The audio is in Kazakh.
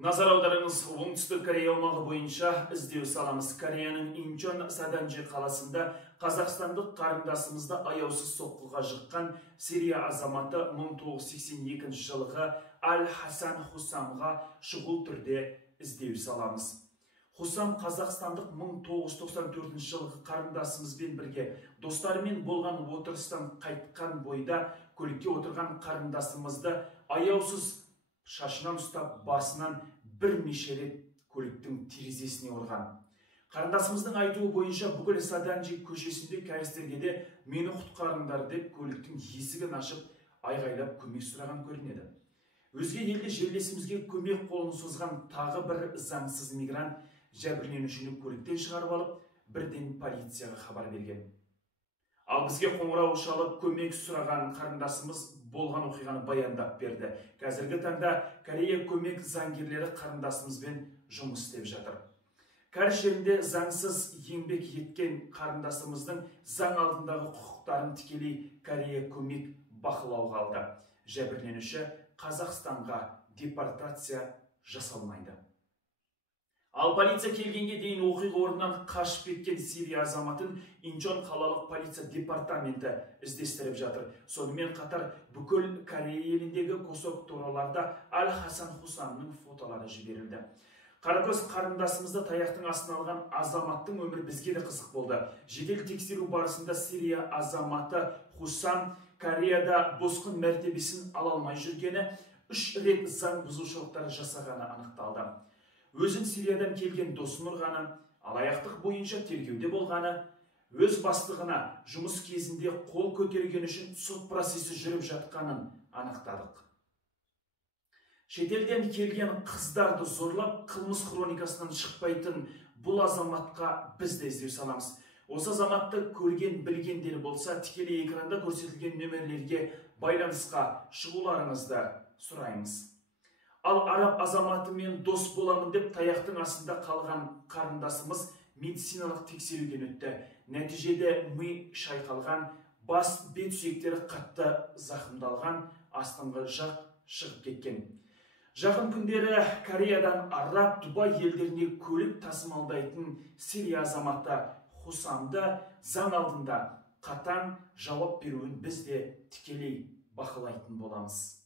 Назар аударыңыз, оңтүстік Корея аумағы бойынша іздеу саламыз. Кореяның Инчон Саданжи қаласында қазақстандық қарындасымызды аяусыз соққыға жыққан Сирия азаматы 1982 жылғы Аль-Хасан Хусамға шұғыл түрде іздеу саламыз. Хусам қазақстандық 1994 жылғы қарындасымызбен бірге достарымен болған отырыстан қайтқан бойда көлікке отырған қарындасымызды аяусыз шашынан ұстап, басынан бірнеше рет көліктің терезесіне ұрған. Қарындасымыздың айтуы бойынша бүкіл Саданжи көшесінде кәрістерге де мені құтқарыңдар деп көліктің есігін ашып, айғайлап көмек сұраған көрінеді. Өзге елде жерлесімізге көмек қолын созған тағы бір заңсыз мигрант жәбірленушіні көліктен шығарып алып, бірден полицияға хабар берген. Ал бізге қоңырау шалып көмек сұраған қарындасымыз болған оқиғаны баяндап берді. Қазіргі таңда Корея көмек заңгерлері қарындасымызбен жұмыс істеп жатыр. Кәріс жерінде заңсыз еңбек еткен қарындасымыздың заң алдындағы құқықтарын тікелей Корея көмек бақылауға алды. Жәбірленуші Қазақстанға депортация жасалмайды. Ал полиция келгенге дейін оқиға орнынан қашып кеткен Сирия азаматын Инчон қалалық полиция департаменті іздестіріп жатыр. Сонымен қатар бүкіл Корея еліндегі косок тораларда Аль-Хасан Хусамның фотолары жіберілді. Қаракөз қарындасымызды таяқтың астына алған азаматтың өмірі бізге де қызық болды. Жедел тексеру барысында Сирия азаматы Хусам Кореяда босқын мәртебесін ала алмай жүргені, 3 рет заң бұзушылықтар жасағаны анықталды. Өзін Сириядан келген досын ұрғаны, алаяқтық бойынша тергеуде болғаны, өз бастығына жұмыс кезінде қол көтерген үшін сот процесі жүріп жатқанын анықтадық. Шетелден келген қыздарды зорлап, қылмыс хроникасынан шықпайтын бұл азаматқа біз де іздеу саламыз. Осы азаматты көрген білгендері болса, тікелей экранда көрсетілген нөмірлерге байланысқа шығуларыңызды сұраймыз. Ал араб азаматымен дос боламын деп таяқтың астында қалған қарындасымыз медициналық тексеруден өтті. Нәтижеде ми шайқалған, бас бет сүйектері қатты зақымдалған, астыңғы жақ шығып кеткен. Жақын күндері Кореядан араб, Дубай елдеріне көлік тасымалдайтын Сирия азаматы Хусамды заң алдында қатаң жауап беруін біз де тікелей бақылайтын боламыз.